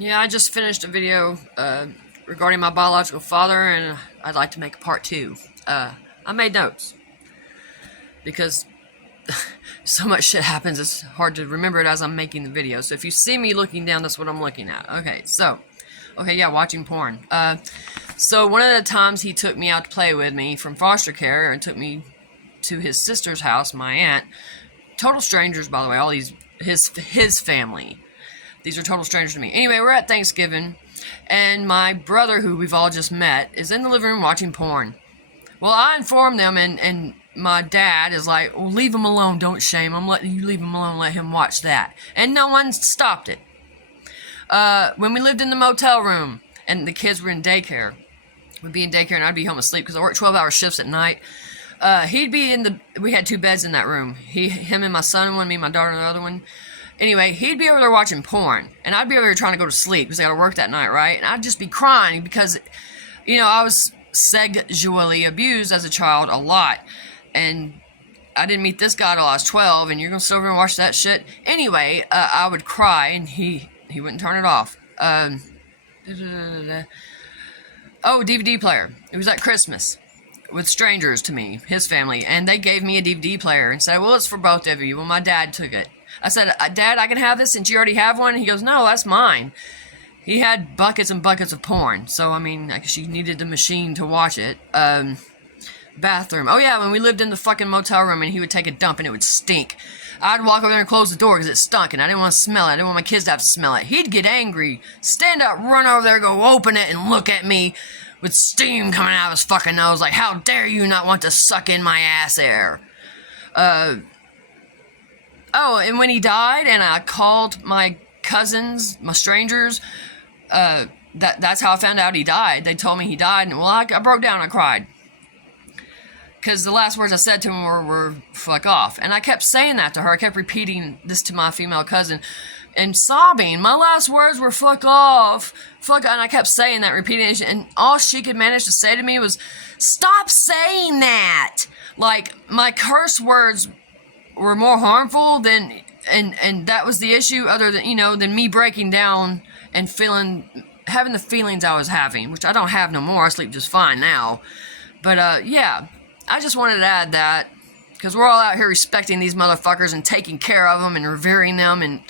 Yeah, I just finished a video regarding my biological father, and I'd like to make a part two. I made notes because so much shit happens, it's hard to remember it as I'm making the video. So if you see me looking down, that's what I'm looking at. Okay, yeah, watching porn. So one of the times he took me out to play with me from foster care and took me to his sister's house, my aunt. Total strangers, by the way, all these, his family. These are total strangers to me. Anyway, we're at Thanksgiving, and my brother, who we've all just met, is in the living room watching porn. Well, I informed them, and my dad is like, well, leave him alone, don't shame him, let you leave him alone, let him watch that. And no one stopped it. When we lived in the motel room, and the kids were in daycare, we'd be in daycare, and I'd be home asleep, because I work 12-hour shifts at night. He'd be we had 2 beds in that room. Him and my son one, me and my daughter the other one. Anyway, he'd be over there watching porn, and I'd be over there trying to go to sleep because I got to work that night, right? And I'd just be crying because, I was sexually abused as a child a lot, and I didn't meet this guy till I was 12, and you're going to sit over and watch that shit? Anyway, I would cry, and he wouldn't turn it off. DVD player. It was at Christmas with strangers to me, his family, and they gave me a DVD player and said, well, it's for both of you. Well, my dad took it. I said, Dad, I can have this since you already have one? He goes, no, that's mine. He had buckets and buckets of porn, so, I guess she needed the machine to watch it. Bathroom. Oh, yeah, when we lived in the fucking motel room and he would take a dump and it would stink. I'd walk over there and close the door because it stunk and I didn't want to smell it. I didn't want my kids to have to smell it. He'd get angry, stand up, run over there, go open it, and look at me with steam coming out of his fucking nose like, how dare you not want to suck in my ass air? Oh, and when he died, and I called my cousins, my strangers, that's how I found out he died. They told me he died, and, well, I broke down, I cried. Because the last words I said to him were, fuck off. And I kept saying that to her. I kept repeating this to my female cousin, and sobbing. My last words were, fuck off. And I kept saying that, repeating it, and all she could manage to say to me was, stop saying that! Like, my curse words were more harmful than, and that was the issue, other than, than me breaking down and having the feelings I was having, which I don't have no more. I sleep just fine now. But, yeah, I just wanted to add that, because we're all out here respecting these motherfuckers and taking care of them and revering them and,